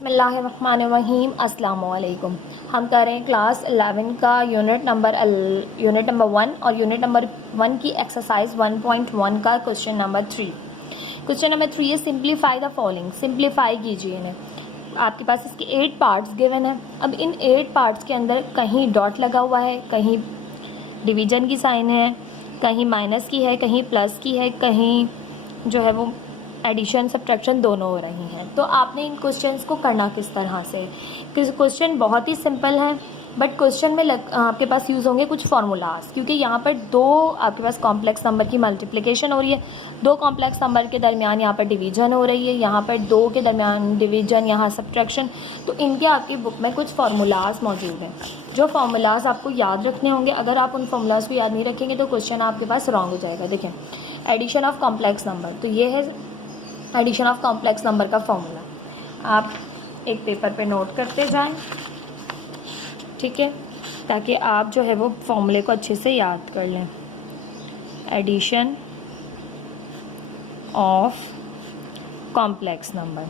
बिस्मिल्लाहिर्रहमानिर्रहीम अस्सलाम वालेकुम। हम कर रहे हैं क्लास 11 का यूनिट नंबर 1 और यूनिट नंबर 1 की एक्सरसाइज 1.1 का क्वेश्चन नंबर 3। क्वेश्चन नंबर 3 है सिंप्लीफाई द फॉलोइंग। सिंप्लीफाई कीजिए इन्हें। आपके पास इसके 8 पार्ट्स गिवन है। अब इन 8 पार्ट्स के अंदर कहीं डॉट लगा हुआ है, कहीं डिवीजन की साइन है, कहीं माइनस की है, कहीं प्लस की है, कहीं जो है वो एडिशन सब्ट्रैक्शन दोनों हो रही हैं। तो आपने इन क्वेश्चंस को करना किस तरह से? क्वेश्चन बहुत ही सिंपल है, बट क्वेश्चन में आपके पास यूज़ होंगे कुछ फार्मूलाज, क्योंकि यहाँ पर दो आपके पास कॉम्प्लेक्स नंबर की मल्टीप्लिकेशन हो रही है, दो कॉम्प्लेक्स नंबर के दरमियान यहाँ पर डिवीजन हो रही है, यहाँ पर दो के दरमियान डिवीजन, यहाँ सब्ट्रैक्शन। तो इनके आपकी बुक में कुछ फार्मूलाज मौजूद हैं, जो फार्मूलाज आपको याद रखने होंगे। अगर आप उन फार्मूलाज को याद नहीं रखेंगे तो क्वेश्चन आपके पास रॉन्ग हो जाएगा। देखें, एडिशन ऑफ कॉम्प्लेक्स नंबर, तो ये है एडिशन ऑफ कॉम्प्लेक्स नंबर का फॉर्मूला। आप एक पेपर पे नोट करते जाएं, ठीक है, ताकि आप जो है वो फॉर्मूले को अच्छे से याद कर लें। Addition of complex number,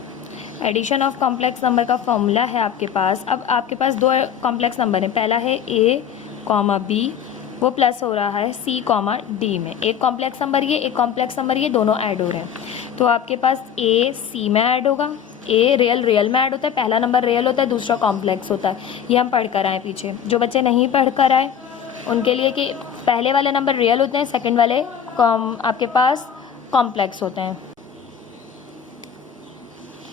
addition of complex number का फॉर्मूला है आपके पास। अब आपके पास दो कॉम्प्लेक्स नंबर हैं, पहला है ए कॉमा बी, वो प्लस हो रहा है सी कॉमा डी में। एक कॉम्प्लेक्स नंबर ये, एक कॉम्प्लेक्स नंबर ये, दोनों ऐड हो रहे हैं। तो आपके पास ए सी में ऐड होगा, ए रियल में ऐड होता है, पहला नंबर रियल होता है, दूसरा कॉम्प्लेक्स होता है। ये हम पढ़ कर आए पीछे। जो बच्चे नहीं पढ़ कर आए उनके लिए कि पहले वाले नंबर रियल होते हैं, सेकंड वाले आपके पास कॉम्प्लेक्स होते हैं,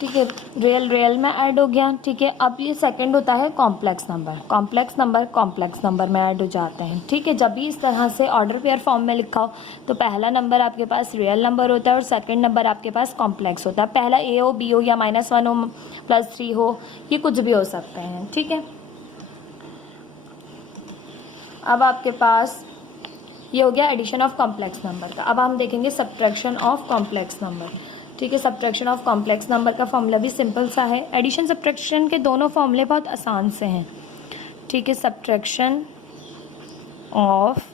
ठीक है। रियल में ऐड हो गया, ठीक है। अब ये सेकंड होता है कॉम्प्लेक्स नंबर में ऐड हो जाते हैं, ठीक है। जब भी इस तरह से ऑर्डर पेयर फॉर्म में लिखा हो तो पहला नंबर आपके पास रियल नंबर होता है और सेकंड नंबर आपके पास कॉम्प्लेक्स होता है। पहला ए हो, बी हो, या -1 हो, +3 हो, ये कुछ भी हो सकते हैं, ठीक है। अब आपके पास ये हो गया एडिशन ऑफ कॉम्प्लेक्स नंबर का। अब हम देखेंगे सब्ट्रैक्शन ऑफ कॉम्प्लेक्स नंबर, ठीक है। सब्ट्रैक्शन ऑफ कॉम्प्लेक्स नंबर का फॉर्मूला भी सिंपल सा है। एडिशन सब्ट्रैक्शन के दोनों फॉर्मूले बहुत आसान से हैं, ठीक है। सब्ट्रैक्शन ऑफ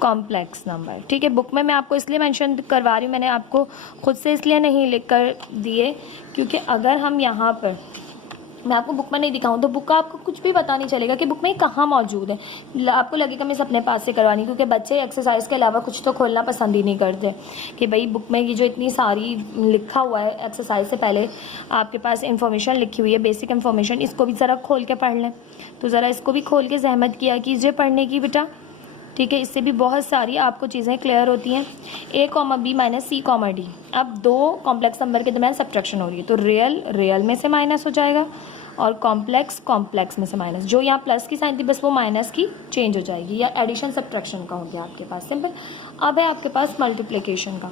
कॉम्प्लेक्स नंबर, ठीक है। बुक में मैं आपको इसलिए मेंशन करवा रही हूँ, मैंने आपको खुद से इसलिए नहीं लिख कर दिए क्योंकि अगर हम यहाँ पर मैं आपको बुक में नहीं दिखाऊं तो बुक का आपको कुछ भी पता नहीं चलेगा कि बुक में कहाँ मौजूद है। आपको लगेगा मैं इसे अपने पास से करवानी, क्योंकि बच्चे एक्सरसाइज के अलावा कुछ तो खोलना पसंद ही नहीं करते कि भाई बुक में ये जो इतनी सारी लिखा हुआ है, एक्सरसाइज से पहले आपके पास इन्फॉर्मेशन लिखी हुई है, बेसिक इन्फॉर्मेशन, इसको भी ज़रा खोल के पढ़ लें। तो ज़रा इसको भी खोल के जहमत किया कीजिए पढ़ने की बेटा, ठीक है। इससे भी बहुत सारी आपको चीज़ें क्लियर होती हैं। ए comma b minus c comma D, अब दो कॉम्प्लेक्स नंबर के दरमियान सब्ट्रैक्शन हो रही है, तो रियल में से माइनस हो जाएगा और कॉम्प्लेक्स में से माइनस। जो यहाँ प्लस की साइन थी बस वो माइनस की चेंज हो जाएगी, या एडिशन सब्ट्रैक्शन का हो गया आपके पास सिंपल। अब है आपके पास मल्टीप्लिकेशन का,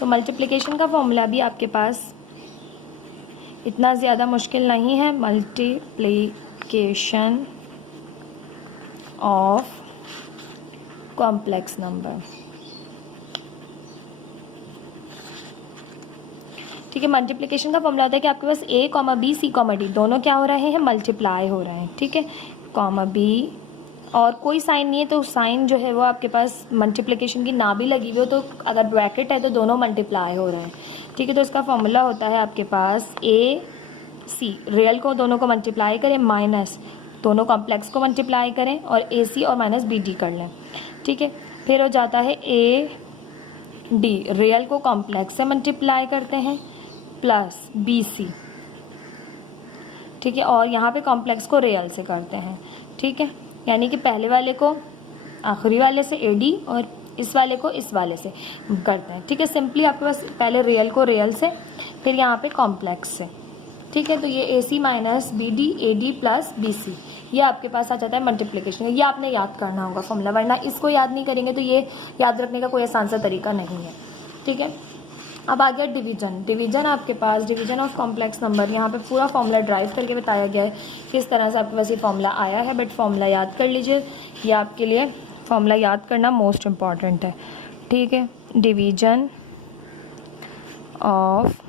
तो मल्टीप्लिकेशन का फॉर्मूला भी आपके पास इतना ज़्यादा मुश्किल नहीं है। मल्टीप्लिकेशन ऑफ कॉम्प्लेक्स नंबर, ठीक है। मल्टीप्लिकेशन का फॉर्मूला होता है कि आपके पास A comma B C comma D दोनों क्या हो रहे हैं, मल्टीप्लाई हो रहे हैं, ठीक है। कॉमा बी और कोई साइन नहीं है तो साइन जो है वो आपके पास मल्टीप्लिकेशन की ना भी लगी हुई हो तो अगर ब्रैकेट है तो दोनों मल्टीप्लाई हो रहे हैं, ठीक है। तो इसका फॉर्मूला होता है आपके पास ए सी, रियल को दोनों को मल्टीप्लाई करें, माइनस दोनों कॉम्प्लेक्स को मल्टीप्लाई करें और ए सी और माइनस बी डी कर लें, ठीक है। फिर हो जाता है ए डी, रियल को कॉम्प्लेक्स से मल्टीप्लाई करते हैं प्लस बी सी, ठीक है। और यहाँ पे कॉम्प्लेक्स को रियल से करते हैं, ठीक है। यानी कि पहले वाले को आखिरी वाले से ए डी और इस वाले को इस वाले से करते हैं, ठीक है। सिंपली आपके पास पहले रियल को रियल से, फिर यहाँ पे कॉम्प्लेक्स से, ठीक है। तो ये A C minus B D, A D plus B C, ये आपके पास आ जाता है मल्टीप्लिकेशन। ये आपने याद करना होगा फॉर्मूला, वरना इसको याद नहीं करेंगे तो ये याद रखने का कोई आसान सा तरीका नहीं है, ठीक है। अब आ गया डिवीजन आपके पास, डिवीजन ऑफ कॉम्प्लेक्स नंबर। यहाँ पे पूरा फॉर्मूला ड्राइव करके बताया गया है किस तरह से आपके पास ये फॉर्मूला आया है, बट फॉर्मूला याद कर लीजिए, ये आपके लिए फॉर्मूला याद करना मोस्ट इम्पॉर्टेंट है, ठीक है। डिवीजन ऑफ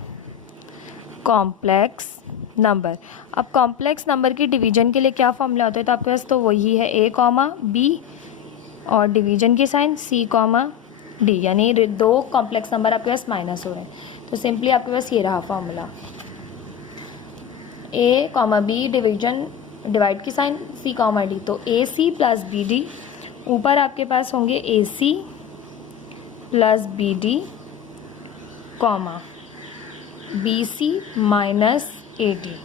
कॉम्प्लेक्स नंबर, अब कॉम्प्लेक्स नंबर की डिवीजन के लिए क्या फॉर्मूला होता है, तो आपके पास तो वही है ए कॉमा बी और डिवीजन की साइन सी कॉमा डी, यानी दो कॉम्प्लेक्स नंबर आपके पास माइनस हो रहे हैं। तो सिंपली आपके पास ये रहा formula, A comma B divide की साइन सी कॉमा डी, तो A C plus B D, ऊपर आपके पास होंगे A C plus B D comma B C minus A D,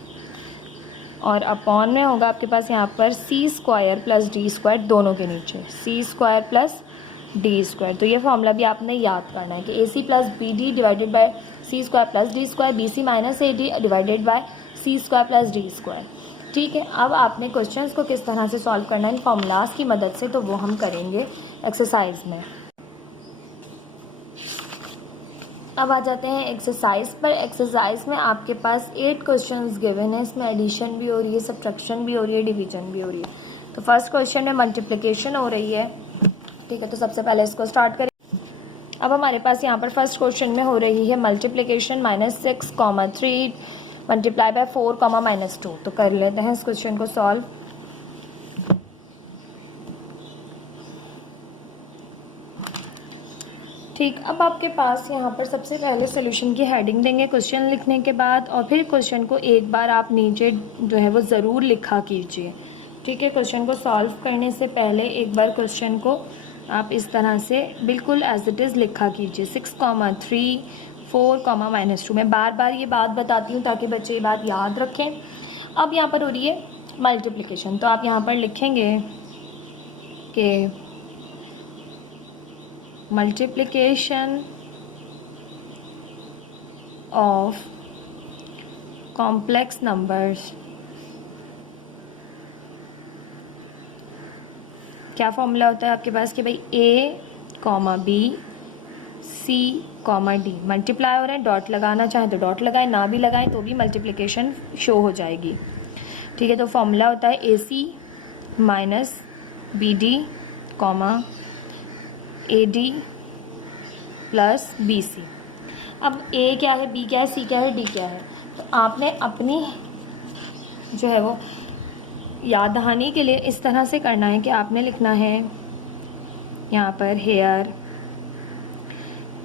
और अपॉन में होगा आपके पास यहाँ पर C square plus D square, दोनों के नीचे C square plus D square. तो ये फॉर्मूला भी आपने याद करना है कि A C plus B D divided by c square plus D square, b C minus A d divided by c square plus D square. ठीक है, अब आपने क्वेश्चंस को किस तरह से सॉल्व करना है इन फॉर्मूलाज की मदद से, तो वो हम करेंगे एक्सरसाइज में। अब आ जाते हैं एक्सरसाइज पर। एक्सरसाइज में आपके पास 8 क्वेश्चंस गिवन है, इसमें एडिशन भी हो रही है, सब्ट्रैक्शन भी हो रही है, डिवीजन भी हो रही है। तो फर्स्ट क्वेश्चन में मल्टीप्लिकेशन हो रही है। ठीक है, तो सबसे पहले इसको स्टार्ट करें। अब हमारे पास यहाँ पर फर्स्ट क्वेश्चन में हो रही है मल्टीप्लिकेशन -6, 3 मल्टीप्लाई बाय 4, -2। तो कर लेते हैं इस क्वेश्चन को सॉल्व। ठीक, अब आपके पास यहाँ पर सबसे पहले सोल्यूशन की हेडिंग देंगे क्वेश्चन लिखने के बाद, और फिर क्वेश्चन को एक बार आप नीचे जो है वो ज़रूर लिखा कीजिए। ठीक है, क्वेश्चन को सॉल्व करने से पहले एक बार क्वेश्चन को आप इस तरह से बिल्कुल एज इट इज़ लिखा कीजिए। 6, 3, 4, -2। मैं बार बार ये बात बताती हूँ ताकि बच्चे ये बात याद रखें। अब यहाँ पर हो रही है मल्टीप्लिकेशन, तो आप यहाँ पर लिखेंगे कि multiplication of complex numbers। क्या फॉर्मूला होता है आपके पास कि भाई a, b, c, d multiply हो रहे हैं, डॉट लगाना चाहें तो डॉट लगाएं, ना भी लगाएं तो भी मल्टीप्लिकेशन शो हो जाएगी। ठीक है, तो फॉर्मूला होता है A C minus B D comma A D plus B C. अब ए क्या है, बी क्या है, सी क्या है, डी क्या है, तो आपने अपनी जो है वो याद दहानी के लिए इस तरह से करना है कि आपने लिखना है यहाँ पर here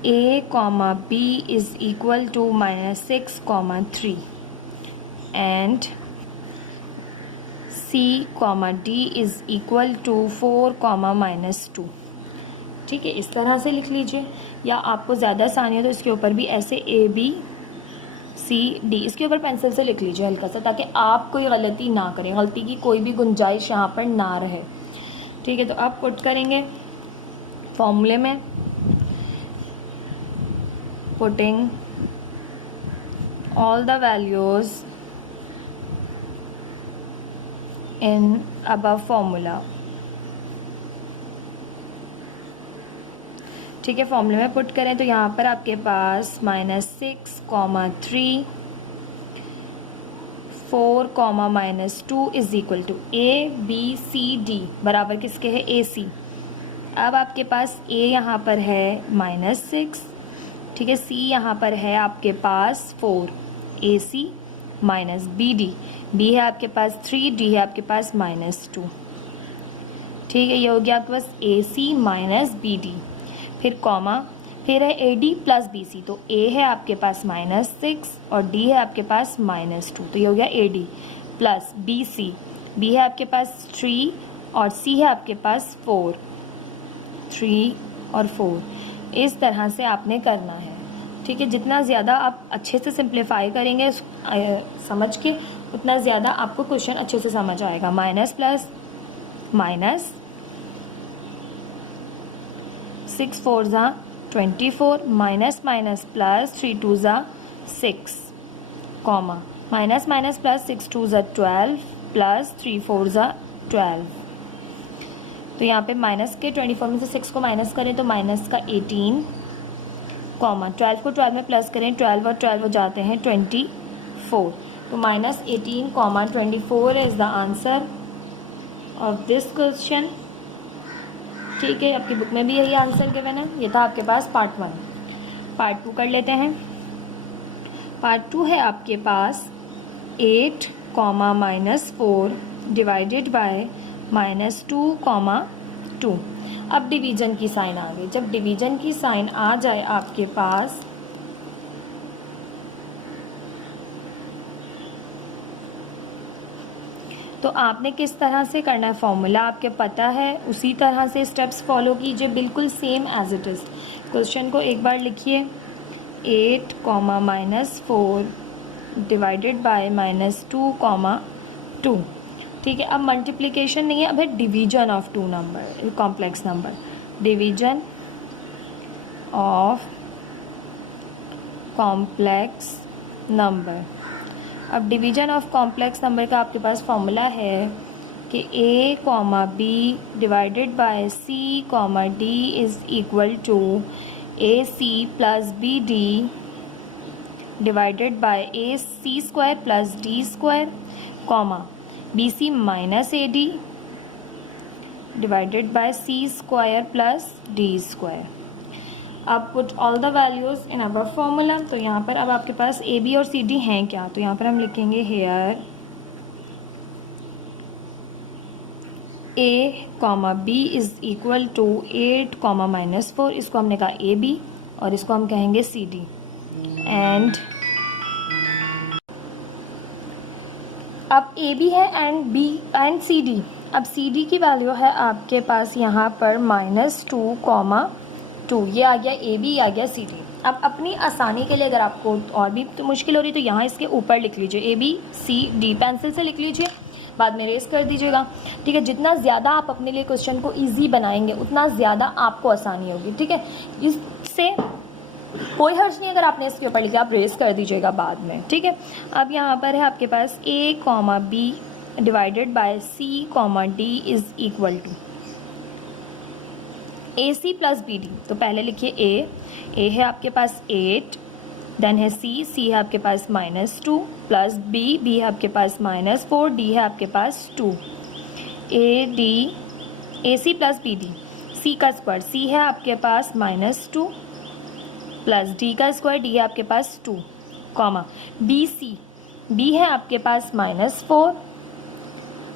a comma b is equal to -6, 3 and c comma D is equal to 4, -2। ठीक है, इस तरह से लिख लीजिए, या आपको ज़्यादा आसानी है तो इसके ऊपर भी ऐसे ए बी सी डी इसके ऊपर पेंसिल से लिख लीजिए हल्का सा, ताकि आप कोई गलती ना करें, गलती की कोई भी गुंजाइश यहाँ पर ना रहे। ठीक है, तो आप पुट करेंगे फॉर्मूले में, putting all the values in above formula. ठीक है, फॉर्मूले में पुट करें तो यहाँ पर आपके पास -6, 3, 4, -2 is equal to a b c d बराबर किसके है, ए सी। अब आपके पास ए यहाँ पर है -6, ठीक है, सी यहाँ पर है आपके पास 4, A C minus B D, B है आपके पास 3, डी है आपके पास -2। ठीक है, ये हो गया आपके पास a C minus B d, फिर कॉमा, फिर है a D plus B c, तो ए है आपके पास -6 और डी है आपके पास -2, तो ये हो गया a D plus B c, b है आपके पास 3 और सी है आपके पास 4, 3 और 4। इस तरह से आपने करना है। ठीक है, जितना ज़्यादा आप अच्छे से सिंप्लीफाई करेंगे समझ के, उतना ज़्यादा आपको क्वेश्चन अच्छे से समझ आएगा। माइनस प्लस माइनस, 6 4 ज़ा 24, माइनस माइनस प्लस 3 2 ज़ा 6, कॉमा, माइनस माइनस प्लस 6 2 ज़ा 12 प्लस 3 4 ज़ा 12। तो यहाँ पे माइनस के 24 में से 6 को माइनस करें तो माइनस का 18, कॉमा 12 को 12 में प्लस करें, 12 और 12 हो जाते हैं 24, तो -18, 24 is the answer of this question. ठीक है, आपकी बुक में भी यही आंसर गिवन है। ये था आपके पास पार्ट 1। पार्ट 2 कर लेते हैं। पार्ट 2 है आपके पास 8, -4 डिवाइडेड बाय -2, 2। अब डिवीज़न की साइन आ गई। जब डिवीज़न की साइन आ जाए आपके पास तो आपने किस तरह से करना है, फॉर्मूला आपके पता है, उसी तरह से स्टेप्स फॉलो कीजिए, बिल्कुल same as it is. Question को एक बार लिखिए, 8 -4 डिवाइडेड बाय -2 ठीक है। अब मल्टीप्लिकेशन नहीं है, अब है division of two number, complex number, division of complex number. अब डिवीजन ऑफ कॉम्प्लेक्स नंबर का आपके पास फॉर्मूला है कि a, b divided by c, d is equal to ac plus bd divided by ac square plus d square, bc minus ad divided by c square plus d square. अब put all the values in our formula. तो यहाँ पर अब आपके पास A B और C D हैं क्या, तो यहाँ पर हम लिखेंगे here a, b is equal to 8, -4, इसको हमने कहा ए बी और इसको हम कहेंगे सी डी, एंड अब ए बी है and b and c d. अब सी डी की वैल्यू है आपके पास यहाँ पर -2, ये आ गया ए बी, आ गया सी डी। अब अपनी आसानी के लिए अगर आपको और भी तो मुश्किल हो रही तो यहाँ इसके ऊपर लिख लीजिए a b c d, pencil से लिख लीजिए, बाद में रेस कर दीजिएगा, ठीक है। जितना ज़्यादा आप अपने लिए क्वेश्चन को इजी बनाएंगे उतना ज़्यादा आपको आसानी होगी, ठीक है। इससे कोई हर्ज नहीं अगर आपने इसके ऊपर लिखा, आप रेस कर दीजिएगा बाद में, ठीक है। अब यहाँ पर है आपके पास a, b divided by c, d is equal to AC plus BD। तो पहले लिखिए A है आपके पास 8, देन है C है आपके पास -2 प्लस B है आपके पास -4, D है आपके पास 2, AC प्लस BD, C का स्क्वायर, C है आपके पास -2 प्लस D का स्क्वायर, D है आपके पास 2, BC, B है आपके पास -4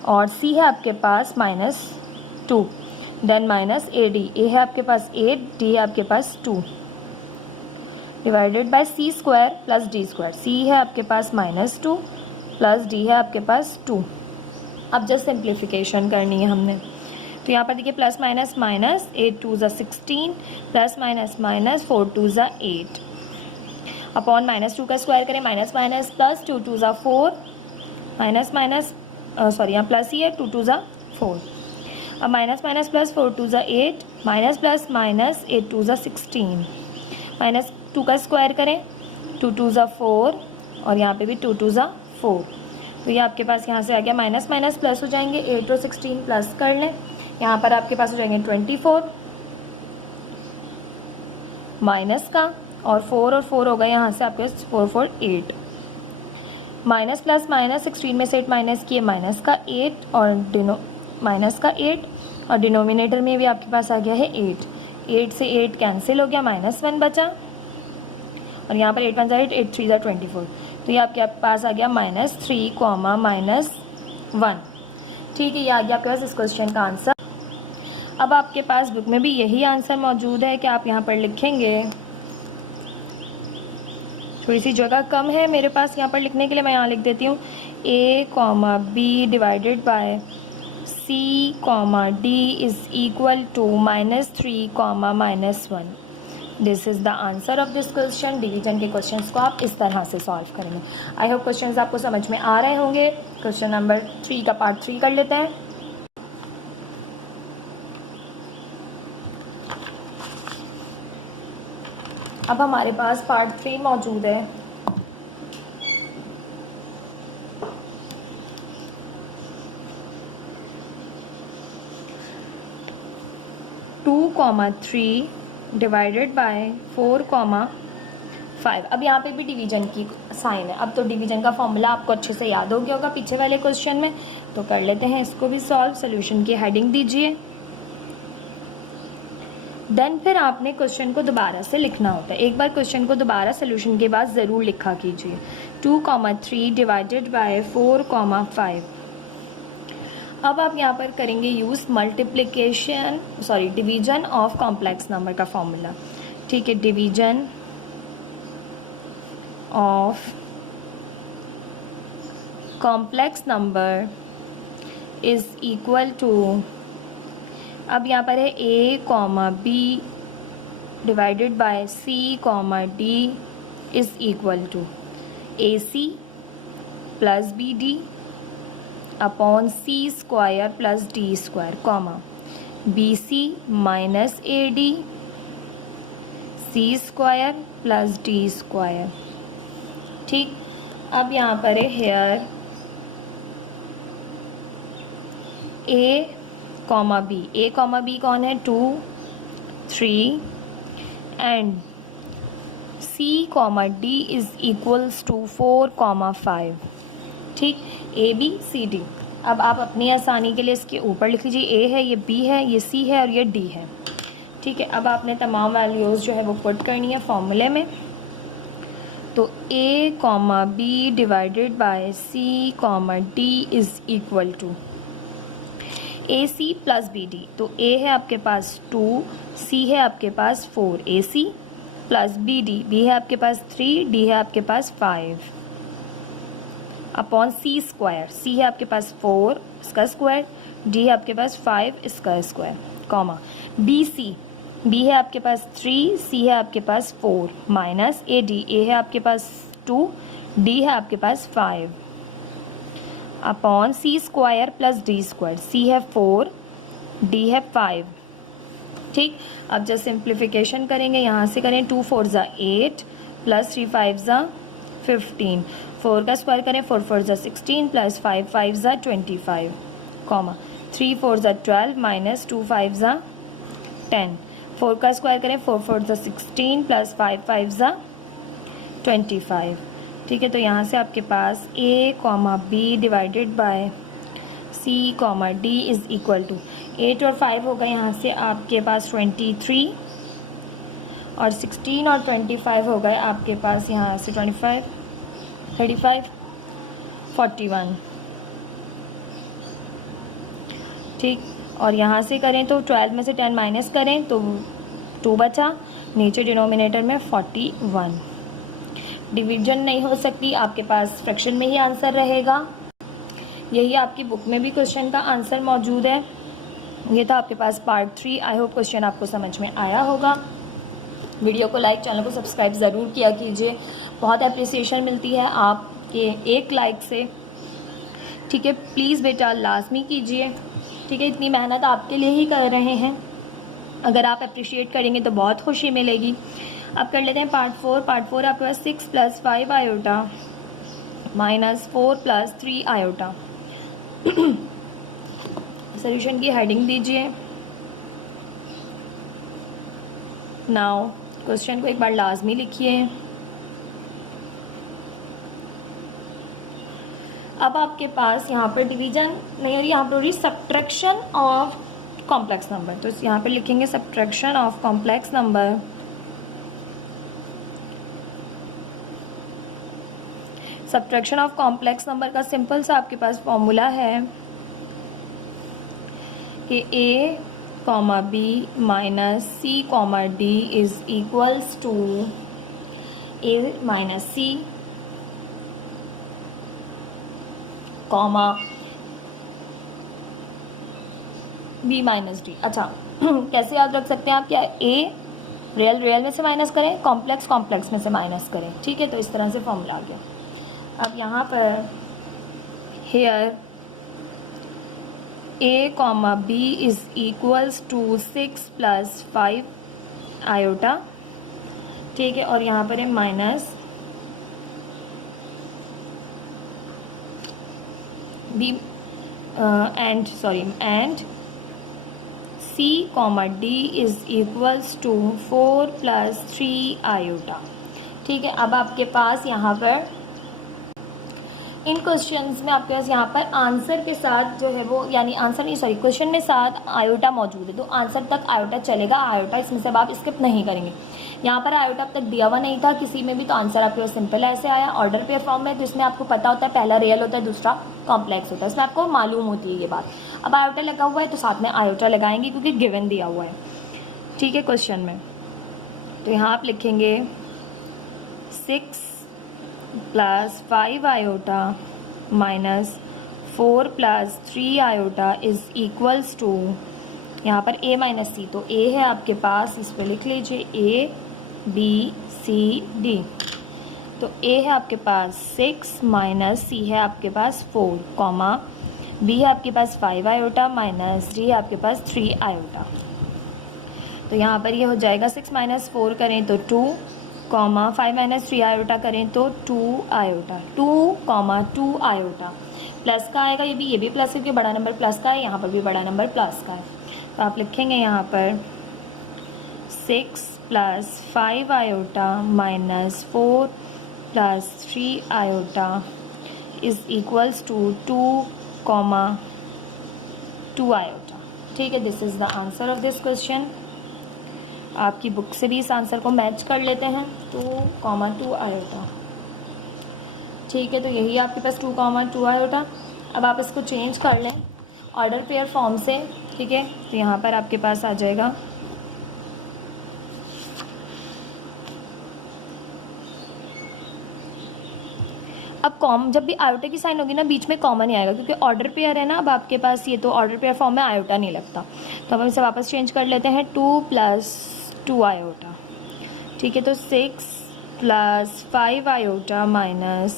और C है आपके पास -2, देन -AD, A है आपके पास 8, D है आपके पास 2 divided by C square plus D square, C है आपके पास -2 प्लस D है आपके पास 2। अब जस्ट सिंप्लीफिकेशन करनी है हमने, तो यहाँ पर देखिए प्लस माइनस माइनस, 8 2 ज़ा 16 प्लस माइनस माइनस 4 2 ज़ा 8 अपॉन -2 का स्क्वायर करें, माइनस माइनस प्लस 2 2 ज़ा 4 माइनस माइनस सॉरी यहाँ प्लस ही है, 2 2 ज़ा 4। अब माइनस माइनस प्लस 4 2 ज़ा 8 माइनस प्लस माइनस 8 2 ज़ा 16 -2 का स्क्वायर करें, 2 2 ज़ा 4 और यहाँ पे भी 2 2 ज़ा 4। तो ये आपके पास यहाँ से आ गया, माइनस माइनस प्लस हो जाएंगे, 8 और 16 प्लस कर लें, यहाँ पर आपके पास हो जाएंगे 24 माइनस का और 4 और 4 होगा यहाँ से आपके 4 4 8, माइनस प्लस माइनस 16 में से 8 माइनस किए माइनस का 8 और माइनस का 8 और डिनोमिनेटर में भी आपके पास आ गया है 8 से 8 कैंसिल हो गया, -1 बचा और यहाँ पर 8 1 ज़ा 8, 8 3 ज़ा 24। तो ये आपके पास आ गया -3, -1, ठीक है। ये आ गया आपके पास इस क्वेश्चन का आंसर। अब आपके पास बुक में भी यही आंसर मौजूद है कि आप यहाँ पर लिखेंगे, थोड़ी सी जगह कम है मेरे पास यहाँ पर लिखने के लिए, मैं यहाँ लिख देती हूँ a, b divided by c, d is equal to -3, -1। This is the answer of this question. Division के क्वेश्चंस को आप इस तरह से सॉल्व करेंगे। आई होप क्वेश्चंस आपको समझ में आ रहे होंगे। क्वेश्चन नंबर 3 का पार्ट 3 कर लेते हैं। अब हमारे पास पार्ट 3 मौजूद है। (2, 3) डिवाइडेड बाय 4, 5। अब यहाँ पे भी डिवीजन की साइन है। अब तो डिवीजन का फॉर्मूला आपको अच्छे से याद हो गया होगा पीछे वाले क्वेश्चन में, तो कर लेते हैं इसको भी सॉल्व। सोल्यूशन की हेडिंग दीजिए, देन फिर आपने क्वेश्चन को दोबारा से लिखना होता है। एक बार क्वेश्चन को दोबारा सोल्यूशन के बाद ज़रूर लिखा कीजिए। 2, 3 डिवाइडेड बाय 4, 5। अब आप यहाँ पर करेंगे use division of complex number का फॉर्मूला, ठीक है। Division of complex number is equal to, अब यहाँ पर है A comma B divided by C comma D is equal to A C plus B D upon C square plus D square comma B C minus A D C square plus D square. ठीक, अब यहाँ पर है hair a comma B कौन है 2 3 and c comma D is equals to 4 comma 5। ठीक, ए b c d. अब आप अपनी आसानी के लिए इसके ऊपर लिख लीजिए, ए है, ये बी है, ये सी है और ये डी है। ठीक है, अब आपने तमाम वैल्यूज़ जो है वो पुट करनी है फॉर्मूले में। तो A comma B divided by C comma D is equal to A C plus B D. तो ए है आपके पास 2, सी है आपके पास 4, A C plus B D, B है आपके पास 3, डी है आपके पास 5 अपॉन सी स्क्वायर, सी है आपके पास 4 इसका स्क्वायर, डी है आपके पास 5 इसका square comma B c, b है आपके पास 3, सी है आपके पास 4 माइनस ए डी, ए है आपके पास 2, डी है आपके पास 5 अपॉन सी स्क्वायर प्लस डी स्क्वायर, सी है 4, डी है 5। ठीक, अब जब सिंप्लीफिकेशन करेंगे यहाँ से करें 2 4 ज़ा 8 प्लस 3 5 ज़ा 15, 4 का स्क्वायर करें 4 4 ज़ा 16 प्लस 5 5 ज़ा 25 कॉमा 3 4 ज़ा 12 माइनस 2 5 ज़ा 10, 4 का स्क्वायर करें 4 4 ज़ा 16 प्लस 5 5 ज़ा 25। ठीक है, तो यहाँ से आपके पास A comma B divided by C comma D is equal to 8 और 5 होगा यहाँ से आपके पास 23 और 16 और 25 हो गए आपके पास यहाँ से 25 35 41। ठीक, और यहाँ से करें तो 12 में से 10 माइनस करें तो 2 बचा, नीचे डिनोमिनेटर में 41। डिवीजन नहीं हो सकती, आपके पास फ्रैक्शन में ही आंसर रहेगा। यही आपकी बुक में भी क्वेश्चन का आंसर मौजूद है। ये था आपके पास पार्ट 3। आई होप क्वेश्चन आपको समझ में आया होगा। वीडियो को लाइक, चैनल को सब्सक्राइब ज़रूर किया कीजिए, बहुत अप्रिसिएशन मिलती है आपके एक लाइक से। ठीक है, प्लीज़ बेटा लाजमी कीजिए। ठीक है, इतनी मेहनत आपके लिए ही कर रहे हैं, अगर आप अप्रिशिएट करेंगे तो बहुत खुशी मिलेगी। अब कर लेते हैं पार्ट 4। पार्ट 4 आपके पास 6 + 5 आयोटा माइनस 4 + 3 आयोटा। सोल्यूशन की हेडिंग दीजिए। नाउ क्वेश्चन को एक बार लाजमी लिखिए। अब आपके पास यहाँ पर डिवीजन नहीं हो रही, यहाँ पर हो रही सब्ट्रैक्शन ऑफ कॉम्प्लेक्स नंबर। तो यहाँ पर लिखेंगे subtraction of complex number. Subtraction of complex number का सिंपल सा आपके पास फॉर्मूला है कि a comma b minus c comma D is equals to a minus c comma b minus d. अच्छा, कैसे याद रख सकते हैं आप? क्या a रियल में से माइनस करें, कॉम्प्लेक्स में से माइनस करें। ठीक है, तो इस तरह से फॉर्मूला आ गया। अब यहाँ पर here a comma b is equals to 6 + 5 iota. ठीक है, और यहाँ पर है minus b and c comma D is equals to 4 + 3 iota. ठीक है, अब आपके पास यहाँ पर इन क्वेश्चंस में आपके पास यहाँ पर आंसर के साथ जो है वो, यानी आंसर नहीं सॉरी क्वेश्चन में साथ आयोटा मौजूद है, तो आंसर तक आयोटा चलेगा। आयोटा इसमें से आप स्किप नहीं करेंगे। यहाँ पर आयोटा अब तक दिया हुआ नहीं था किसी में भी, तो आंसर आपके पास सिंपल ऐसे आया। ऑर्डर पेयर फॉर्म में, तो इसमें आपको पता होता है पहला रियल होता है, दूसरा कॉम्प्लेक्स होता है, इसमें आपको मालूम होती है ये बात। अब आयोटा लगा हुआ है तो साथ में आयोटा लगाएंगे क्योंकि गिवन दिया हुआ है। ठीक है, क्वेश्चन में तो यहाँ आप लिखेंगे 6 + 5 iota minus 4 plus 3 iota is equals to, यहाँ पर a माइनस सी, तो a है आपके पास, इस पर लिख लीजिए a b c d, तो a है आपके पास 6 माइनस c है आपके पास 4 कॉमा b है आपके पास 5 आयोटा माइनस d है आपके पास 3 आयोटा। तो यहाँ पर ये हो जाएगा 6 माइनस 4 करें तो 2 कॉमा 5 माइनस 3 आयोटा करें तो 2 आयोटा, 2 कॉमा 2 आयोटा। प्लस का आएगा, ये भी प्लस, क्योंकि बड़ा नंबर प्लस का है, यहाँ पर भी बड़ा नंबर प्लस का है। तो आप लिखेंगे यहाँ पर 6 plus 5 iota minus 4 plus 3 iota is equals to 2 comma 2 iota. ठीक है, this is the answer of this question. आपकी बुक से भी इस आंसर को मैच कर लेते हैं, 2 कॉमा 2 आयोटा। ठीक है, तो यही आपके पास 2 कॉमा 2 आयोटा। अब आप इसको चेंज कर लें ऑर्डर पेयर फॉर्म से। ठीक है, तो यहाँ पर आपके पास आ जाएगा अब जब भी आयोटा की साइन होगी ना, बीच में कॉमन ही आएगा, क्योंकि ऑर्डर पेयर है ना अब आपके पास, ये तो ऑर्डर पेयर फॉर्म में आयोटा नहीं लगता। तो अब हम इसे वापस चेंज कर लेते हैं, 2 प्लस 2 आयोटा। ठीक है, तो 6 plus 5 iota minus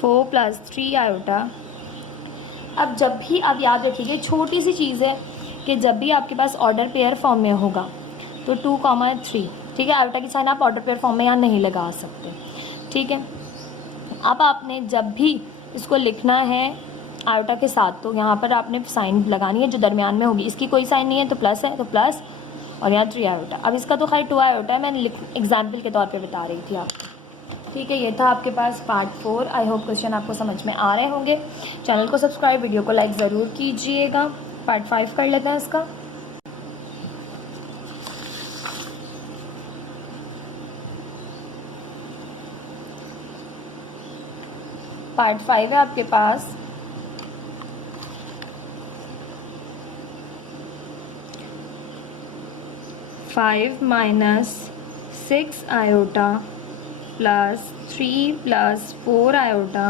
4 plus 3 iota. अब जब भी आप याद रखिए, छोटी सी चीज़ है कि जब भी आपके पास ऑर्डर पेयर फॉर्म में होगा तो 2 कॉमा 3, ठीक है, आयोटा की साइन आप ऑर्डर पेयर फॉर्म में यहाँ नहीं लगा सकते। ठीक है, अब आपने जब भी इसको लिखना है आयोटा के साथ, तो यहाँ पर आपने साइन लगानी है जो दरमियान में होगी। इसकी कोई साइन नहीं है तो प्लस है, तो प्लस, और यहाँ 3 आयोटा। अब इसका तो खैर 2 आयोटा है, मैंने एग्जाम्पल के तौर पे बता रही थी आपको। ठीक है, ये था आपके पास पार्ट 4। आई होप क्वेश्चन आपको समझ में आ रहे होंगे। चैनल को सब्सक्राइब, वीडियो को लाइक ज़रूर कीजिएगा। पार्ट 5 कर लेते हैं इसका। पार्ट 5 है आपके पास 5 minus 6 iota plus 3 plus 4 iota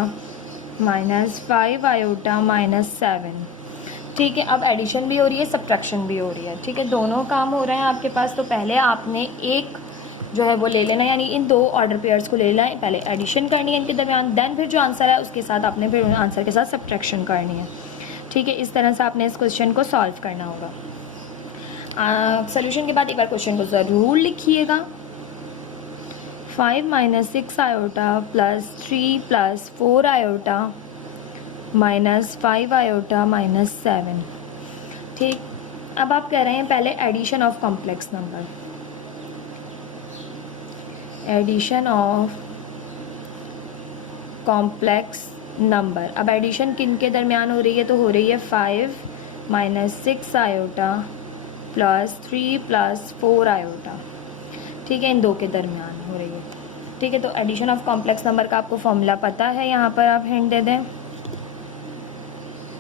minus 5 iota minus 7। ठीक है, अब एडिशन भी हो रही है, सब्ट्रैक्शन भी हो रही है। ठीक है, दोनों काम हो रहे हैं आपके पास। तो पहले आपने एक जो है वो ले लेना, यानी इन 2 ऑर्डर पेयर्स को ले लेना है, पहले एडिशन करनी है इनके दरमियान, देन फिर जो आंसर है उसके साथ आपने फिर उन आंसर के साथ सब्ट्रैक्शन करनी है। ठीक है, इस तरह से आपने इस क्वेश्चन को सॉल्व करना होगा। सोल्यूशन के बाद एक बार क्वेश्चन को ज़रूर लिखिएगा। 5 minus 6 iota plus 3 plus 4 iota minus 5 iota minus 7। ठीक, अब आप कह रहे हैं पहले addition of complex number, addition of complex number. अब एडिशन किन के दरमियान हो रही है, तो हो रही है 5 minus 6 iota plus 3 plus 4 iota. ठीक है, इन 2 के दरमियान हो रही है। ठीक है, तो एडिशन ऑफ कॉम्प्लेक्स नंबर का आपको फॉर्मूला पता है, यहाँ पर आप हिंट दे दें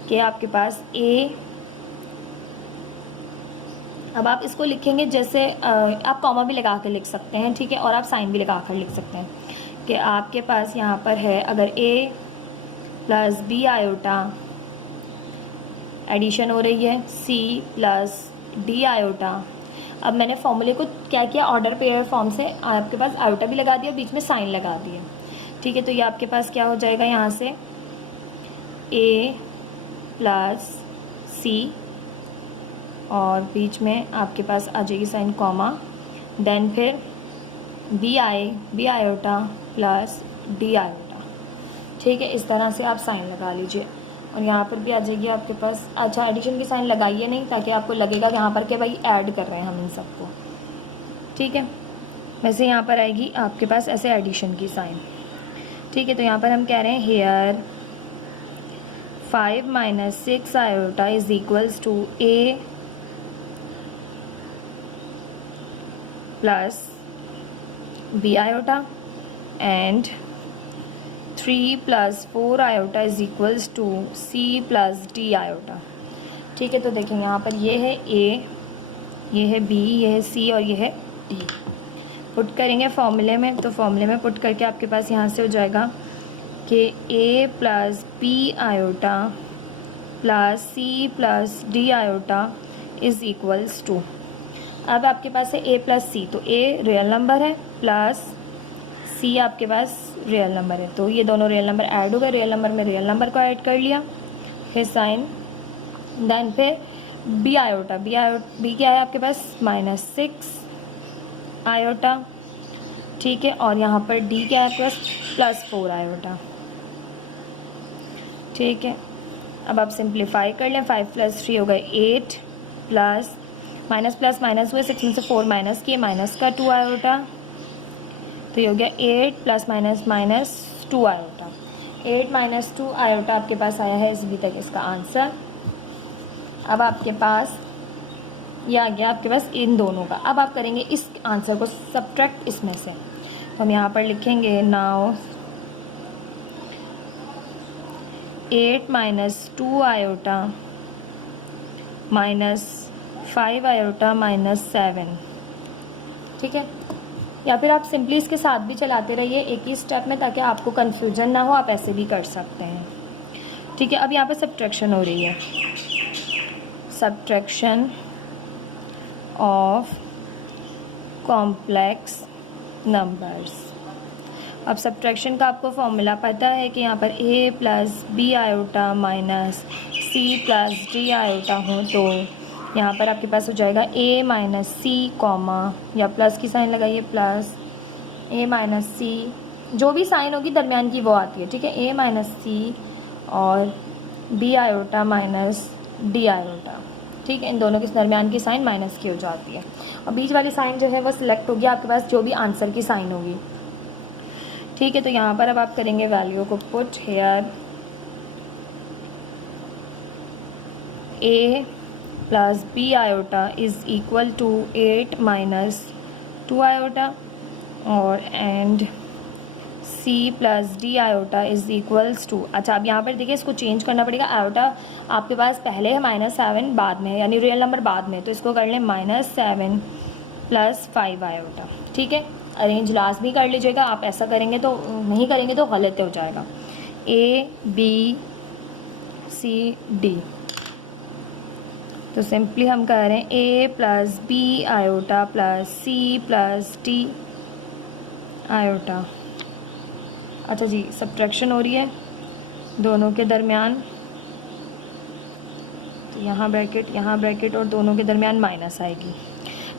कि आपके पास a, अब आप इसको लिखेंगे जैसे आप कॉमा भी लगा कर लिख सकते हैं। ठीक है, और आप साइन भी लगा कर लिख सकते हैं कि आपके पास यहाँ पर है अगर a plus b iota addition हो रही है c प्लस d आयोटा। अब मैंने फॉर्मूले को क्या किया, ऑर्डर पेयर फॉर्म से आपके पास आयोटा भी लगा दिया, बीच में साइन लगा दिया। ठीक है, तो ये आपके पास क्या हो जाएगा, यहाँ से a प्लस c और बीच में आपके पास आ जाएगी साइन कॉमा, देन फिर b iota plus D iota. ठीक है, इस तरह से आप साइन लगा लीजिए और यहाँ पर भी आ जाएगी आपके पास। अच्छा, एडिशन की साइन लगाइए नहीं, ताकि आपको लगेगा कि यहाँ पर कि भाई ऐड कर रहे हैं हम इन सबको। ठीक है, वैसे यहाँ पर आएगी आपके पास ऐसे एडिशन की साइन। ठीक है, तो यहाँ पर हम कह रहे हैं here 5 minus 6 iota is equals to a plus b iota and 3 plus 4 iota is equals to c plus d iota. ठीक है, तो देखें यहाँ पर ये है a, ये है b, ये है c और ये है d। पुट करेंगे फॉर्मूले में, तो फॉर्मूले में पुट करके आपके पास यहाँ से हो जाएगा कि a plus B iota plus c plus D iota is equals to, अब आपके पास है a प्लस सी, तो a रियल नंबर है प्लस c आपके पास रियल नंबर है, तो ये दोनों रियल नंबर ऐड हो गए, रियल नंबर में रियल नंबर को ऐड कर लिया, फिर साइन, देन फिर b आयोटा, b क्या है आपके पास -6 आयोटा, ठीक है, और यहाँ पर d क्या है आपके पास +4 आयोटा, ठीक है। अब आप सिंप्लीफाई कर लें, 5 + 3 हो गए 8 प्लस माइनस प्लस माइनस हुए, 6 में से 4 माइनस किए, माइनस का 2 आयोटा, तो ये हो गया 8 plus minus minus 2 iota, 8 - 2 iota आपके पास आया है अभी तक इसका आंसर। अब आपके पास ये आ गया आपके पास इन दोनों का। अब आप करेंगे इस आंसर को सब्ट्रैक्ट इसमें से, तो हम यहाँ पर लिखेंगे नाउ 8 - 2 आयोटा -5 आयोटा -7, ठीक है। या फिर आप सिंपली इसके साथ भी चलाते रहिए एक ही स्टेप में, ताकि आपको कन्फ्यूजन ना हो, आप ऐसे भी कर सकते हैं, ठीक है। अब यहाँ पर सब्ट्रैक्शन हो रही है, सब्ट्रैक्शन ऑफ कॉम्प्लेक्स नंबर्स। अब सब्ट्रैक्शन का आपको फॉर्मूला पता है कि यहाँ पर a plus B iota minus c plus D iota हो, तो यहाँ पर आपके पास हो जाएगा a माइनस सी कॉमा, या प्लस की साइन लगाइए, प्लस a माइनस सी, जो भी साइन होगी दरमियान की वो आती है, ठीक है, a माइनस सी और b iota minus D iota, ठीक है। इन दोनों के दरमियान की साइन माइनस की हो जाती है, और बीच वाली साइन जो है वो सिलेक्ट होगी आपके पास जो भी आंसर की साइन होगी, ठीक है। तो यहाँ पर अब आप करेंगे वैल्यू को put here, a plus B iota is equal to 8 - 2 iota, और and c plus D iota is equals to, अच्छा अब यहाँ पर देखिए इसको चेंज करना पड़ेगा, आयोटा आपके पास पहले है -7 बाद में, यानी रियल नंबर बाद में, तो इसको कर लें -7 + 5 आयोटा, ठीक है। अरेंज लास्ट भी कर लीजिएगा, आप ऐसा करेंगे तो नहीं करेंगे तो गलत हो जाएगा, a b c d, तो सिंपली हम कह रहे हैं a plus B iota plus c plus D iota. अच्छा जी, सब्ट्रैक्शन हो रही है दोनों के दरमियान, तो यहाँ ब्रैकेट और दोनों के दरमियान माइनस आएगी,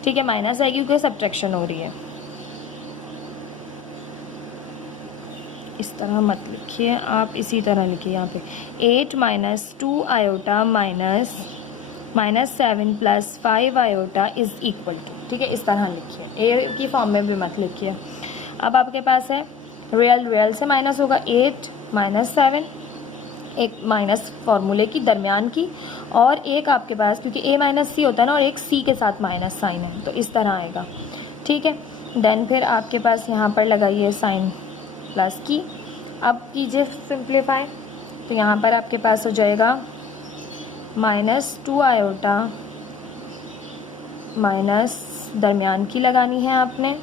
ठीक है, माइनस आएगी क्योंकि सब्ट्रैक्शन हो रही है। इस तरह मत लिखिए आप, इसी तरह लिखिए यहाँ पे 8 - 2 iota -7 + 5 iota is equal to, ठीक है, इस तरह लिखिए, ए की फॉर्म में भी मत लिखिए। अब आपके पास है रियल से माइनस होगा 8 - 7, एक माइनस फार्मूले की दरमियान की, और एक आपके पास क्योंकि a माइनस सी होता है ना, और एक c के साथ माइनस साइन है, तो इस तरह आएगा, ठीक है। देन फिर आपके पास यहाँ पर लगाइए साइन प्लस की, अब कीजिए सिंप्लीफाई, तो यहाँ पर आपके पास हो जाएगा -2 आयोटा माइनस दरमियान की लगानी है आपने,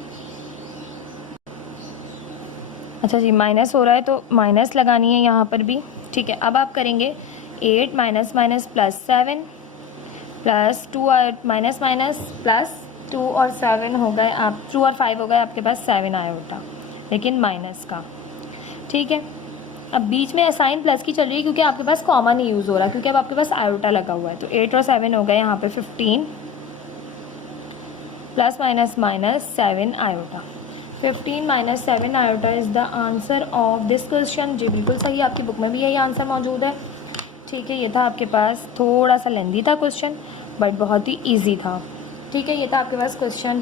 अच्छा जी माइनस हो रहा है तो माइनस लगानी है यहाँ पर भी, ठीक है। अब आप करेंगे 8 - +7 प्लस 2 माइनस प्लस 2 और 7 हो गए, आप 2 और 5 हो गए आपके पास 7 आयोटा, लेकिन माइनस का, ठीक है। अब बीच में साइन प्लस की चल रही है क्योंकि आपके पास कॉमन ही यूज़ हो रहा है, क्योंकि अब आपके पास आयोटा लगा हुआ है, तो 8 और 7 हो गए यहाँ पे 15 plus minus 7 iota, 15 - 7 iota is the answer of this question. जी बिल्कुल सही, आपकी बुक में भी यही आंसर मौजूद है, ठीक है। ये था आपके पास, थोड़ा सा लेंदी था क्वेश्चन बट बहुत ही ईजी था, ठीक है। ये था आपके पास क्वेश्चन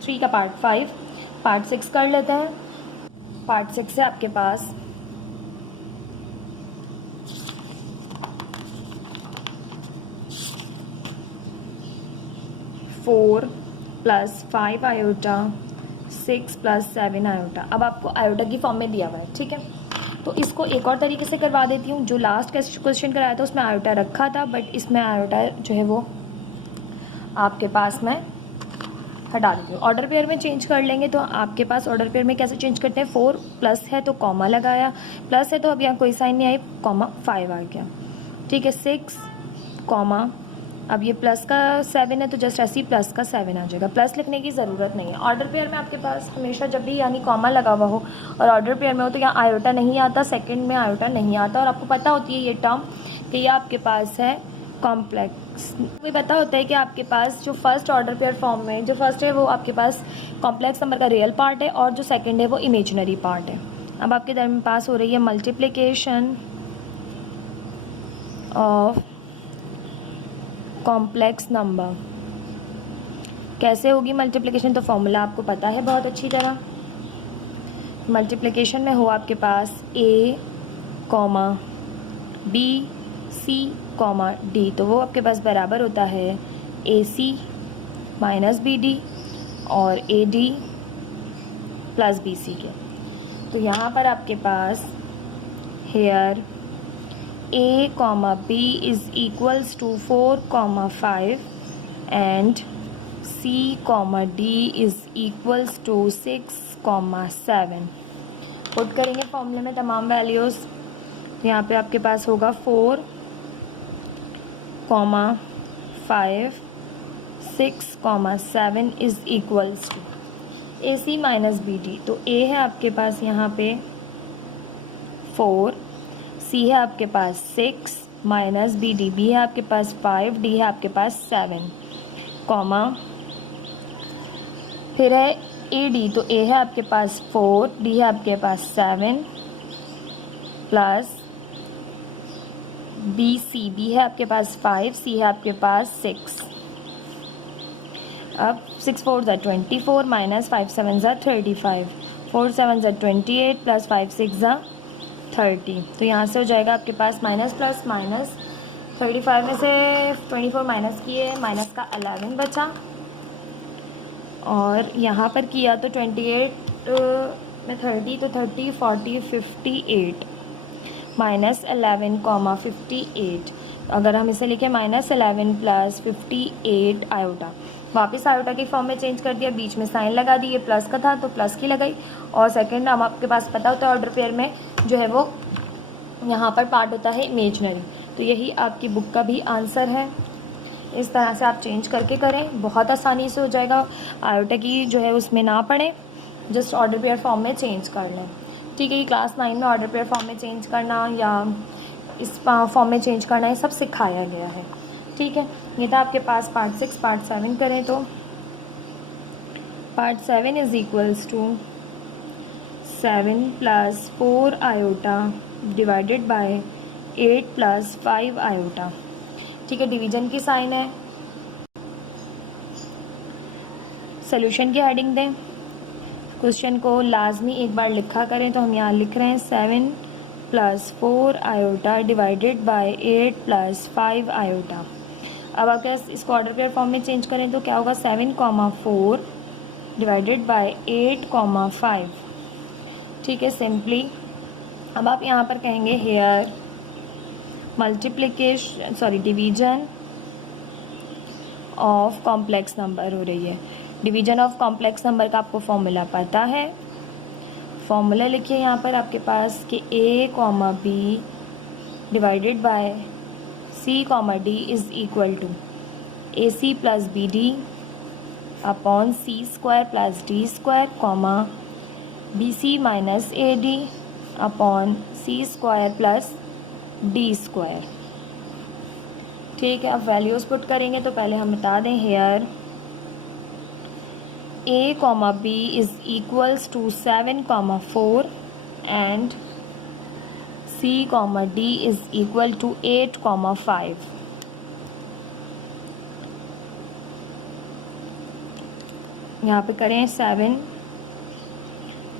3 का पार्ट 5। पार्ट 6 कर लेते हैं। पार्ट 6 से आपके पास फोर प्लस 5 आयोटा 6 + 7 आयोटा, अब आपको आयोटा की फॉर्म में दिया हुआ है, ठीक है। तो इसको एक और तरीके से करवा देती हूँ, जो लास्ट क्वेश्चन कराया था उसमें आयोटा रखा था, बट इसमें आयोटा जो है वो आपके पास में हटा देती हूँ। ऑर्डर पेयर में चेंज कर लेंगे तो आपके पास ऑर्डर पेयर में कैसे चेंज करते हैं, 4 प्लस है तो कॉमा लगाया, प्लस है तो अब यहाँ कोई साइन नहीं आई, कॉमा 5 आ गया, ठीक है। 6 कॉमा, अब ये प्लस का 7 है तो जस्ट ऐसे ही प्लस का 7 आ जाएगा, प्लस लिखने की ज़रूरत नहीं है। ऑर्डर पेयर में आपके पास हमेशा जब भी यानी कॉमा लगा हुआ हो और ऑर्डर पेयर में हो तो यहाँ आयोटा नहीं आता, सेकंड में आयोटा नहीं आता, और आपको पता होती है ये टर्म कि ये आपके पास है कॉम्प्लेक्स। भी पता होता है कि आपके पास जो फर्स्ट ऑर्डर पेयर फॉर्म में जो फर्स्ट है वो आपके पास कॉम्प्लेक्स नंबर का रियल पार्ट है और जो सेकेंड है वो इमेजिनरी पार्ट है। अब आपके दरमियान पास हो रही है मल्टीप्लिकेशन ऑफ कॉम्प्लेक्स नंबर। कैसे होगी मल्टीप्लिकेशन, तो फॉर्मूला आपको पता है बहुत अच्छी तरह। मल्टीप्लिकेशन में हो आपके पास a comma b c comma d, तो वो आपके पास बराबर होता है ac माइनस bd और ad प्लस bc के। तो यहाँ पर आपके पास here a comma b is equals to 4 comma 5 and c comma d is equals to 6 comma 7। Put करेंगे फॉर्मूले में तमाम वैल्यूज़, तो यहाँ पे आपके पास होगा 4 comma 5 6 comma 7 is equals to A C minus B D. तो a है आपके पास यहाँ पे 4, c है आपके पास 6 माइनस बी डी, बी है आपके पास 5, डी है आपके पास 7 कॉमा, फिर है ए डी, तो a है आपके पास 4, डी है आपके पास 7 प्लस बी सी, बी है आपके पास 5, सी है आपके पास 6। अब 6 4 ज़ा 24 माइनस 5 7 ज़ा 35, 4 7 ज़ा 28 प्लस 5 6 ज़ा 30। तो यहाँ से हो जाएगा आपके पास माइनस प्लस माइनस, 35 में से 24 माइनस किए, माइनस का 11 बचा, और यहाँ पर किया तो 28 में 30 तो 30 40 58 माइनस 11 कॉमा 58। अगर हम इसे लिखें माइनस 11 प्लस 58 आयोटा, वापस आयोटा की फॉर्म में चेंज कर दिया, बीच में साइन लगा दी, ये प्लस का था तो प्लस की लगाई, और सेकंड हम आपके पास पता होता है ऑर्डर पेयर में जो है वो यहाँ पर पार्ट होता है इमेजनरी। तो यही आपकी बुक का भी आंसर है। इस तरह से आप चेंज करके करें, बहुत आसानी से हो जाएगा। आयोटा की जो है उसमें ना पड़े, जस्ट ऑर्डर पेयर फॉर्म में चेंज कर लें, ठीक है। ये क्लास 9 में ऑर्डर पेयर फॉर्म में चेंज करना या इस फॉर्म में चेंज करना ये सब सिखाया गया है, ठीक है। ये था आपके पास पार्ट 6। पार्ट 7 करें तो part 7 is equals to 7 plus 4 iota divided by 8 plus 5 iota, ठीक है। डिवीजन की साइन है। सोल्यूशन की हेडिंग दें, क्वेश्चन को लाजमी एक बार लिखा करें, तो हम यहाँ लिख रहे हैं 7 plus 4 iota divided by 8 plus 5 iota. अब अगर इसको ऑर्डर पेयर फॉर्म में चेंज करें तो क्या होगा, 7 कॉमा 4 डिवाइडेड बाय 8 कॉमा 5, ठीक है, सिंपली। अब आप यहाँ पर कहेंगे here multiplication division of complex number हो रही है। डिवीजन ऑफ कॉम्प्लेक्स नंबर का आपको फॉर्मूला पता है। फॉर्मूला लिखिए यहाँ पर आपके पास कि a comma B divided by c comma D is equal to A C plus B D upon C square plus D square comma B C minus A d upon C square plus D square, ठीक है। अब values put करेंगे तो पहले हम बता दें here a comma b is equals to 7 comma 4 and c comma d is equal to 8 comma 5। यहाँ पे करें 7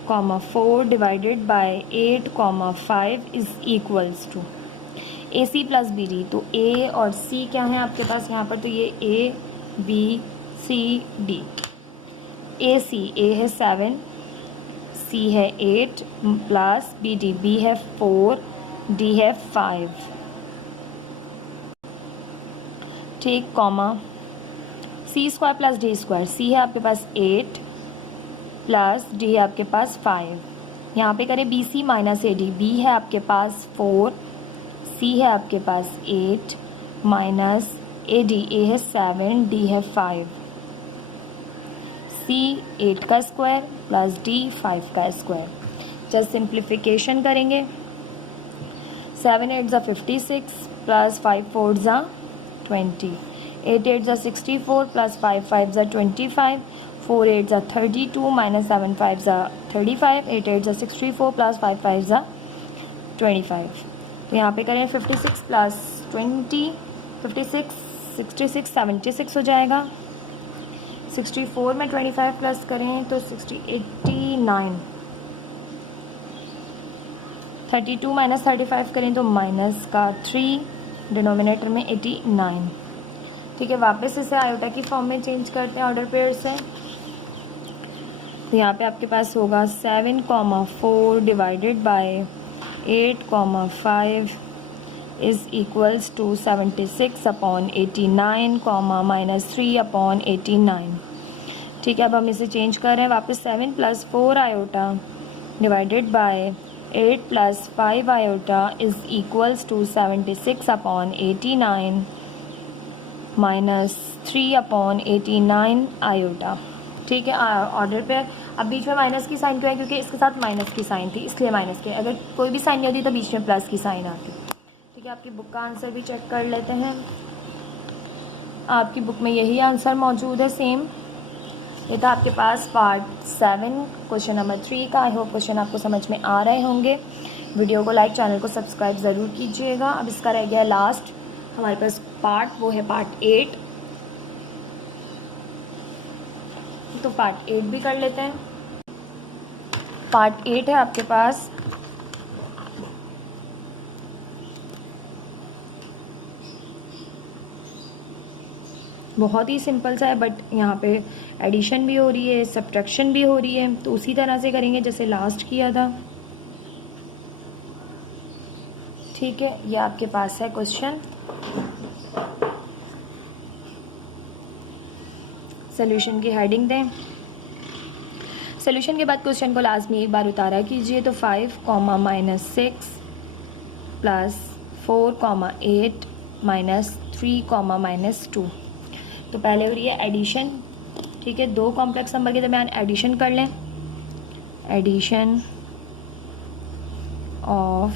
comma 4 divided by 8 comma 5 is equals to A C plus B D. तो a और c क्या है आपके पास यहाँ पर, तो ये a b c d। A C, a है 7, c है 8 प्लस बी डी, b है 4, d है 5, ठीक, कॉमा सी स्क्वायर प्लस डी स्क्वायर, सी है आपके पास 8 प्लस डी है आपके पास 5, यहाँ पे करें बी सी माइनस ए डी, बी है आपके पास 4, सी है आपके पास 8 माइनस ए डी, ए है 7, डी है 5, सी 8 का स्क्वायर प्लस डी 5 का स्क्वायर। जस्ट सिंप्लीफिकेशन करेंगे, 7 8 ज़ा 56 प्लस 5 4 ज़ा 20, 8 8 ज़ा 64 प्लस 5 5 ज़ा 25, 4 8 ज़ा 32 माइनस 7 5 ज़ा 35, 8 8 ज़ा 64 प्लस 5 5 ज़ा 25। तो यहाँ पे करें 56 प्लस 20, 56 66 76 हो जाएगा। 64 में 25 प्लस करें तो 89, 32 माइनस 35 करें तो माइनस का 3, डिनोमिनेटर में 89। ठीक है, वापस इसे आयोटा की फॉर्म में चेंज करते हैं ऑर्डर पेयर से। तो यहाँ पे आपके पास होगा 7,4 divided by 8,5 is equals to 76 upon 89 minus 3 upon 89। ठीक है, अब हम इसे चेंज कर रहे हैं वापस, 7 plus 4 iota divided by 8 plus 5 iota is equals to 76 upon 89 minus 3 upon 89 iota. ठीक है, ऑर्डर पे अब बीच में माइनस की साइन क्यों है, क्योंकि इसके साथ माइनस की साइन थी इसलिए माइनस के, अगर कोई भी साइन नहीं होती तो बीच में प्लस की साइन आती। ठीक है, आपकी बुक का आंसर भी चेक कर लेते हैं। आपकी बुक में यही आंसर मौजूद है सेम। ये था आपके पास पार्ट 7 क्वेश्चन नंबर 3 का। आई होप क्वेश्चन आपको समझ में आ रहे होंगे। वीडियो को लाइक, चैनल को सब्सक्राइब ज़रूर कीजिएगा। अब इसका रह गया लास्ट हमारे पास पार्ट, वो है पार्ट 8। तो पार्ट 8 भी कर लेते हैं। पार्ट 8 है आपके पास बहुत ही सिंपल सा है, बट यहाँ पे एडिशन भी हो रही है, सब्ट्रैक्शन भी हो रही है, तो उसी तरह से करेंगे जैसे लास्ट किया था। ठीक है, ये आपके पास है क्वेश्चन। सोल्यूशन की हेडिंग दें। सोल्यूशन के बाद क्वेश्चन को लाजमी एक बार उतारा कीजिए। तो 5, -6 प्लस 4, 8 माइनस 3, -2। तो पहले हो रही है एडिशन। ठीक है, दो कॉम्प्लेक्स नंबर के दरमियान एडिशन कर लें। Addition of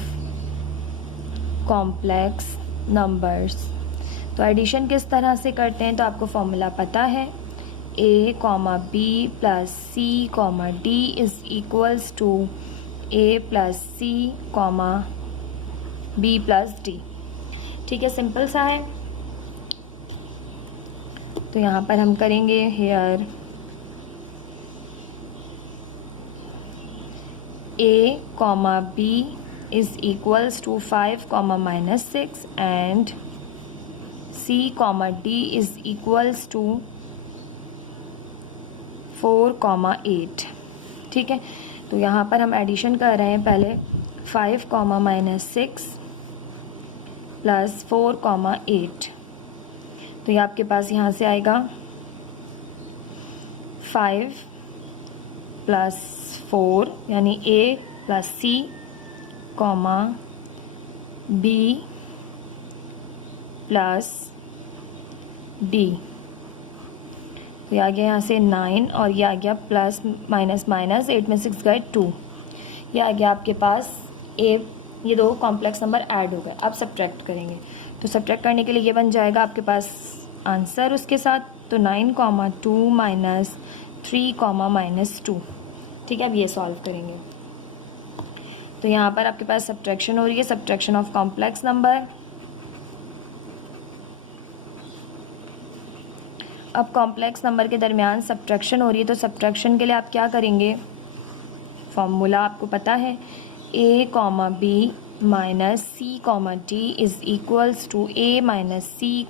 complex numbers. तो एडिशन किस तरह से करते हैं, तो आपको फॉर्मूला पता है, a, b plus c, d is equals to a plus c, b plus d। ठीक है, सिंपल सा है। तो यहाँ पर हम करेंगे here a, b is equals to 5, -6 and c, d is equals to 4, 8। ठीक है, तो यहाँ पर हम एडिशन कर रहे हैं पहले 5, -6 प्लस 4, 8। तो ये आपके पास यहाँ से आएगा 5 प्लस 4 यानी a plus c, b plus d। तो ये आ गया यहाँ से 9 और ये आ गया प्लस माइनस माइनस, 8 में 6 गए 2। ये आ गया आपके पास a। ये दो कॉम्प्लेक्स नंबर ऐड हो गए। अब सब्ट्रैक्ट करेंगे, तो सब्ट्रैक्ट करने के लिए ये बन जाएगा आपके पास आंसर उसके साथ। तो 9, 2 माइनस 3, -2। ठीक है, अब ये सॉल्व करेंगे। तो यहाँ पर आपके पास सब्ट्रैक्शन हो रही है, सब्ट्रैक्शन ऑफ कॉम्प्लेक्स नंबर। अब कॉम्प्लेक्स नंबर के दरमियान सब्ट्रैक्शन हो रही है, तो सब्ट्रैक्शन के लिए आप क्या करेंगे, फॉर्मूला आपको पता है, a, b minus c, d is equals to a minus c,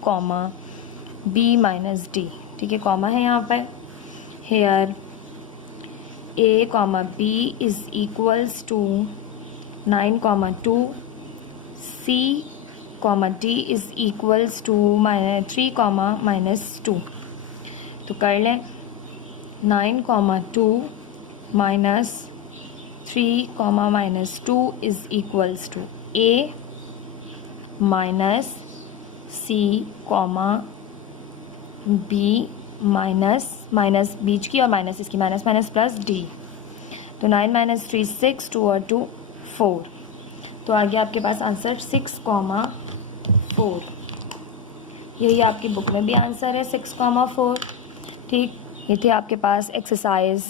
b minus d। ठीक है, कॉमा है यहाँ पर। Here a, b is equals to 9, 2 c, d is equals to -3, -2। तो कर लें 9, 2 minus 3, minus 2 is equals to A minus C, B minus बीच की और माइनस इसकी माइनस प्लस D। तो 9 माइनस 3 6, 2 और 2 4। तो आ गया आपके पास आंसर 6, 4। यही आपकी बुक में भी आंसर है 6, 4। ठीक, ये थे आपके पास एक्सरसाइज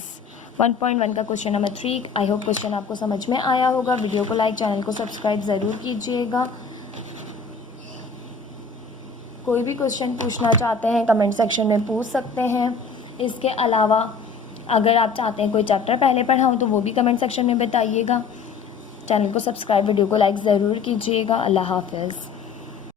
1.1 का question number 3। I hope question आपको समझ में आया होगा। वीडियो को लाइक, चैनल को सब्सक्राइब ज़रूर कीजिएगा। कोई भी क्वेश्चन पूछना चाहते हैं कमेंट सेक्शन में पूछ सकते हैं। इसके अलावा अगर आप चाहते हैं कोई चैप्टर पहले पढ़ाऊँ तो वो भी कमेंट सेक्शन में बताइएगा। चैनल को सब्सक्राइब, वीडियो को लाइक ज़रूर कीजिएगा। अल्लाह हाफ़िज़।